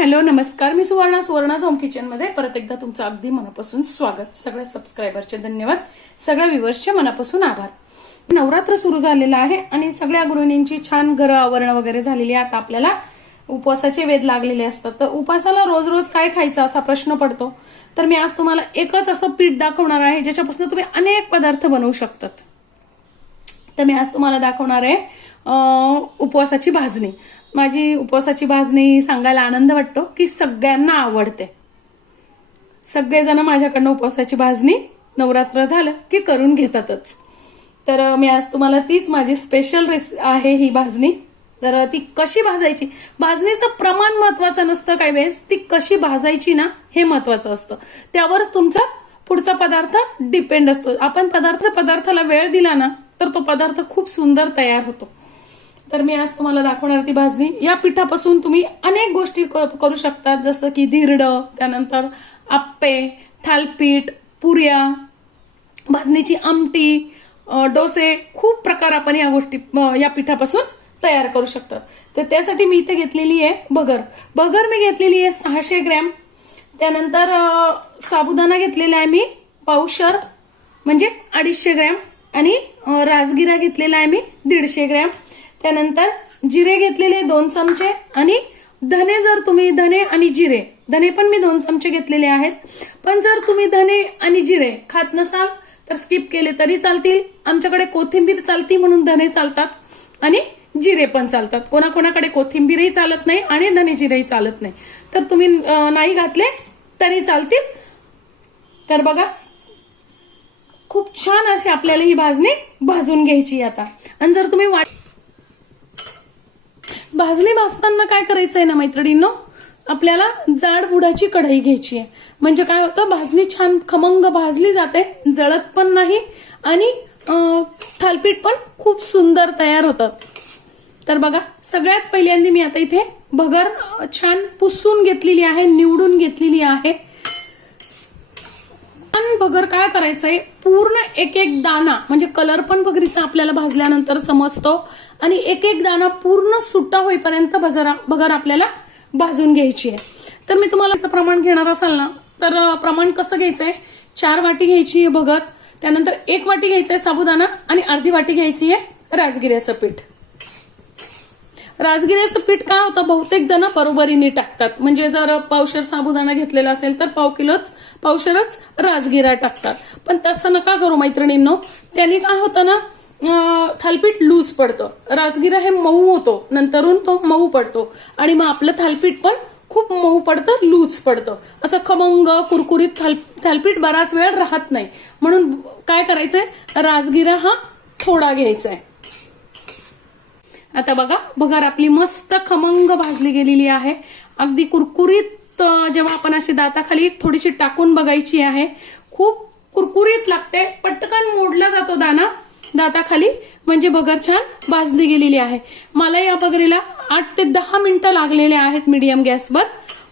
Hello नमस्कार, मी Suvarna home kitchen मध्ये परत एकदा तुमचं अगदी मनापासून स्वागत. सगळ्या सबस्क्रायबरचे धन्यवाद, सगळ्या व्ह्यूअर्सचे मनापासून आभार. नवरात्र सुरू झालेलं आहे आणि सगळ्या गृहिणींची छान घर आवरण वगैरे झालेली आहे. आता आपल्याला उपवासाचे वेध लागलेले असतात, तर उपवासाला रोज रोज काय खायचं असा प्रश्न पडतो. तर मी आज तुम्हाला एकच असं पीठ दाखवणार आहे ज्याच्यापासून तुम्ही अनेक पदार्थ बनवू शकतात. तर मी आज तुम्हाला दाखवणार आहे उपवासाची भाजणी. माझी उपवासाची भाजणी सांगायला आनंद वाटतो की सगळ्यांना आवडते. सगळेजण माझ्याकडनं उपवासाची भाजणी नवरात्र झालं की करून घेतातच. तर मी आज तुम्हाला तीच माझी स्पेशल रेसिपी आहे ही भाजणी. तर ती कशी भाजायची, भाजणीचं प्रमाण महत्वाचं नसतं, काही वेळेस ती कशी भाजायची ना हे महत्वाचं असतं. त्यावरच तुमचा पुढचा पदार्थ डिपेंड असतो. आपण पदार्थाला वेळ दिला ना तर तो पदार्थ खूप सुंदर तयार होतो. तर मी आज तुम्हाला दाखवणार ती भाजणी. या पिठापासून तुम्ही अनेक गोष्टी करू शकतात, जसं की धिरडं, त्यानंतर आप्पे, थालपीठ, पुऱ्या, भाजणीची आमटी, डोसे, खूप प्रकार आपण या पिठापासून तयार करू शकतात. तर त्यासाठी मी इथे घेतलेली आहे भगर मी घेतलेली आहे 600 ग्रॅम. त्यानंतर साबुदाणा घेतलेला आहे मी पावशर म्हणजे 250 ग्रॅम आणि राजगिरा घेतलेला आहे मी 150 ग्रॅम. त्यानंतर जिरे घेतलेले 2 चमचे आणि धने, जर तुम्ही धने आणि जिरे, धने पण मी 2 चमचे घेतलेले आहेत. पण जर तुम्ही धने आणि जिरे खात नसाल तर स्किप केले तरी चालतील. आमच्याकडे कोथिंबीर चालती म्हणून धने चालतात आणि जिरे पण चालतात. कोणाकोणाकडे कोथिंबीरही चालत नाही आणि धने जिरेही चालत नाही, तर तुम्ही नाही घातले तरी चालतील. तर बघा, खूप छान अशी आपल्याला ही भाजणी भाजून घ्यायची आता. आणि जर तुम्ही भाजणी भाजताना काय करायचंय ना मैत्रिणींनो, आपल्याला जाड बुडाची कढई घ्यायची आहे. म्हणजे काय होतं, भाजणी छान खमंग भाजली जाते, जळत पण नाही आणि थालपीठ पण खूप सुंदर तयार होतं. तर बघा, सगळ्यात पहिल्यांदा मी आता इथे भगर छान पुसून घेतलेली आहे, निवडून घेतलेली आहे. भगर काय करायचंय, पूर्ण एक एक दाना, म्हणजे कलर पण भगरीचा आपल्याला भाजल्यानंतर समजतो आणि एक एक दाना पूर्ण सुट्टा होईपर्यंत भगर आपल्याला भाजून घ्यायची आहे. तर मी तुम्हाला प्रमाण घेणार असाल ना, तर प्रमाण कसं घ्यायचंय, 4 वाटी घ्यायची आहे भगर, त्यानंतर 1 वाटी घ्यायचंय साबुदाणा आणि अर्धी वाटी घ्यायची आहे राजगिऱ्याचं पीठ. राजगिऱ्याचं पीठ काय होतं, बहुतेक जण बरोबरीने टाकतात. म्हणजे जर पावशर साबुदाणा घेतलेला असेल तर पावशरच राजगिरा टाकतात. पण तसं नका करू मैत्रिणींनो, त्यांनी काय होतं ना, थालपीठ लूज पडतं. राजगिरा हे मऊ होतो, नंतरून तो मऊ पडतो आणि मग आपलं थालपीठ पण खूप मऊ पडतं, लूज पडतं. असं खमंग कुरकुरीत थालपीठ बराच वेळ राहत नाही. म्हणून काय करायचंय, राजगिरा हा थोडा घ्यायचा आहे. आता बघा, भगर आपली मस्त खमंग भाजली गेलेली आहे, अगदी कुरकुरीत. जेव्हा आपण अशी दाताखाली थोडीशी टाकून बघायची आहे, खूप कुरकुरीत लागते, पटकन मोडला जातो दाना दाताखाली, म्हणजे भगर छान भाजली गेलेली आहे. मला या भगरीला 8 ते 10 मिनिटं लागलेले आहेत मीडियम गॅसवर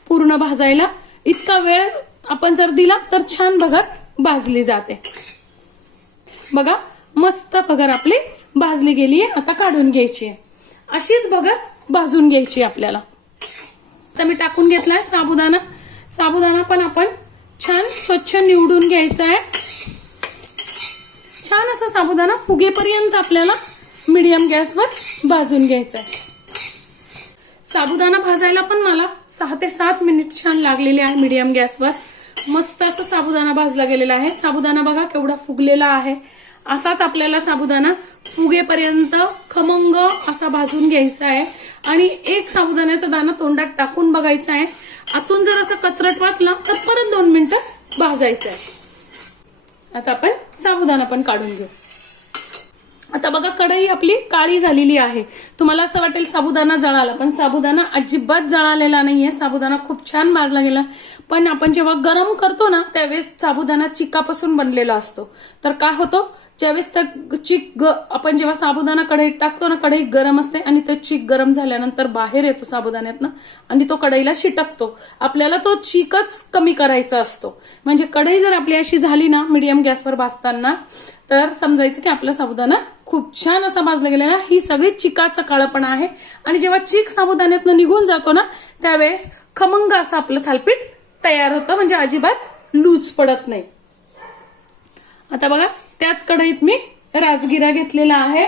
पूर्ण भाजायला. इतका वेळ आपण जर दिला तर छान भगर भाजली जाते. बघा, मस्त भगर आपली भाजली गेली आहे. आता काढून घ्यायची आहे. अशीच भगर भाजून घ्यायची आपल्याला. आता मी टाकून घेतलाय साबुदाणा पण आपण छान स्वच्छ निवडून घ्यायचा आहे. छान असा साबुदाणा फुगेपर्यंत आपल्याला मीडियम गॅसवर भाजून घ्यायचा आहे. साबुदाणा भाजायला पण मला 6 ते 7 मिनिट छान लागलेले आहे मीडियम गॅसवर. मस्त असं साबुदाणा भाजला गेलेला आहे. साबुदाणा बघा केवढा फुगलेला आहे. असाच आपल्याला साबुदाणा फुगेपर्यंत खमंग असा भाजून घ्यायचा आहे. आणि एक साबुदाण्याचा दाणा तोंडात टाकून बघायचा आहे. आतून जर असं कचरट वाटला तर परत 2 मिनिटं भाजायचं आहे. आता आपण साबुदाणा पण काढून घेऊ. आता बघा, कढई आपली काळी झालेली आहे. तुम्हाला असं वाटेल साबुदाणा जळाला, पण साबुदाणा अजिबात जळालेला नाहीये. साबुदाणा खूप छान भाजला गेला. पण आपण जेव्हा गरम करतो ना, त्यावेळेस साबुदाणा चिकापासून बनलेला असतो. तर काय होतं, ज्यावेळेस आपण जेव्हा साबुदाणा कढईत टाकतो ना, कढई गरम असते आणि तो चीक गरम झाल्यानंतर बाहेर येतो साबुदाण्यातनं आणि तो कढईला शिटकतो. आपल्याला तो चीकच कमी करायचा असतो. म्हणजे कढई जर आपली अशी झाली ना मीडियम गॅसवर भाजताना, तर समजायचं की आपला साबुदाणा खूप छान असा भाजला गेलेला. ही सगळी चिकाचं काळपण आहे. आणि जेव्हा चीक साबुदाण्यातनं निघून जातो ना, त्यावेळेस खमंग असं आपलं थालीपीठ तयार होतं, म्हणजे अजिबात लूज पडत नाही. आता बघा त्याच कढईत मी राजगिरा घेतलेला आहे,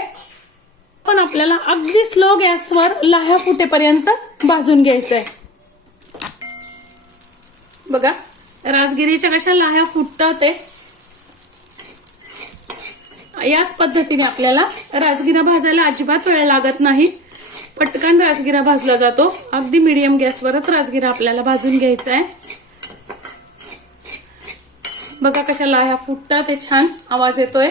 पण आपल्याला अगदी स्लो गॅसवर लाह्या फुटेपर्यंत भाजून घ्यायचं आहे. बघा राजगिरीच्या कशा लाह्या फुटतात ते. याच पद्धतीने आपल्याला राजगिरा भाजायला अजिबात वेळ लागत नाही, पटकन राजगिरा भाजला जातो. अगदी मीडियम गॅसवरच राजगिरा आपल्याला भाजून घ्यायचा आहे. बघा कशा लाह्या फुटतात, ते छान आवाज येतोय.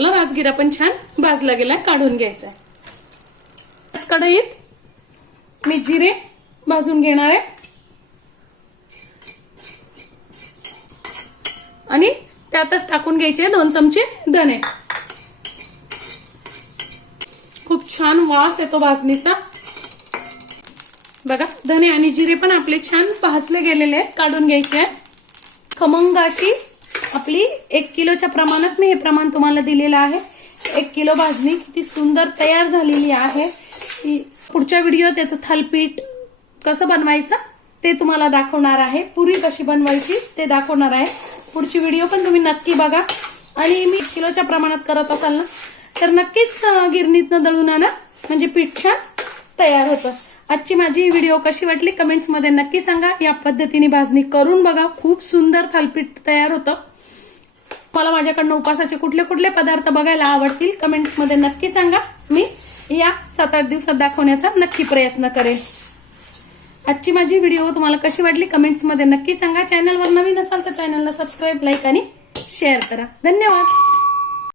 राजगिरा पण छान भाजला गेला, काढून घ्यायचा आहे. त्याच कढईत मी जिरे भाजून घेणार आहे आणि त्यातच टाकून घ्यायचे 2 चमचे धने. खूप छान वास येतो भाजणीचा. बघा धने आणि जिरे पण आपले छान भाजले गेलेले आहेत, काढून घ्यायचे आहे. खमंग अशी आपली 1 किलोच्या प्रमाणात मी हे प्रमाण तुम्हाला दिलेलं आहे. 1 किलो भाजणी किती सुंदर तयार झालेली आहे. पुढच्या व्हिडिओ त्याचं थालीपीठ कसं बनवायचं ते तुम्हाला दाखवणार आहे, पुरी कशी बनवायची ते दाखवणार आहे. पुढची व्हिडिओ पण तुम्ही नक्की बघा. आणि मी 1 किलोच्या प्रमाणात करत असाल ना तर नक्कीच गिरणीतनं दळून आणा, म्हणजे पीठ छान तयार होतं. आजची माझी व्हिडिओ कशी वाटली कमेंट्समध्ये नक्की सांगा. या पद्धतीने भाजणी करून बघा, खूप सुंदर थालीपीठ तयार होतं. मला माझ्याकडनं उपासाचे कुठले कुठले पदार्थ बघायला आवडतील कमेंट्समध्ये नक्की सांगा. मी या 7-8 दिवसात दाखवण्याचा नक्की प्रयत्न करेन. आजची माझी व्हिडिओ तुम्हाला कशी वाटली कमेंट्समध्ये नक्की सांगा. चॅनलवर नवीन असाल तर चॅनलला सबस्क्राईब, लाईक आणि शेअर करा. धन्यवाद.